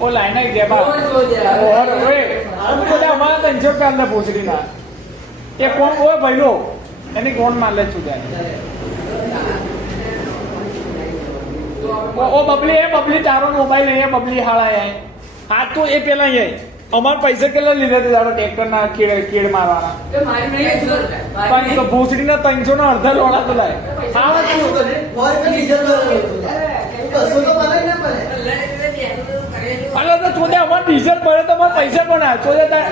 ઓ line આવી ગયા બા ઓર ઓય બધા અમારા તંજો કાલે પૂછડી ના એ કોણ ઓય ભાઈલો એની કોણ માલે ચુદા ઓ બબલી તારો મોબાઈલ એ બબલી હાળા આય આ તો એ પેલા આય અમાર પૈસા કેટલા લીધા તે તારો ટ્રેક્ટર ના કીડ મારવાના પણ તો ભૂસડી ના 300 ના અડધા લોડા તો લાય હા અલે તો ચોદે અમાર ડીઝલ પડે તો અમાર પૈસા કોણ આ ચોદે તાર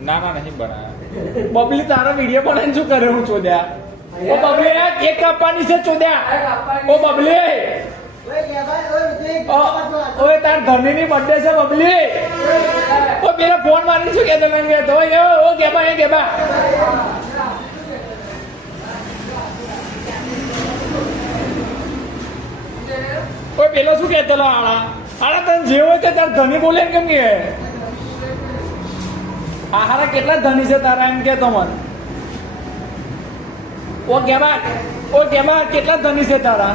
ના નહીં બનાયા બબલી તારો વિડીયો બનાવીને શું કરે હું ચોદ્યા ઓ બબલી એક કાપવાની છે ચોદ્યા ઓ બબલી ઓય તાર ધની ની બર્થડે છે બબલી ઓ પેલા ફોન મારી શું કેતો મેં તો ઓ ગેબા ઓય પેલો શું કેતો આળા તને જે હોય તે તાર ધની બોલે કેમ કે આહારા કેટલા ધની છે તારા એમ કેતો મને ઓ ગેબા કેટલા ધની છે તારા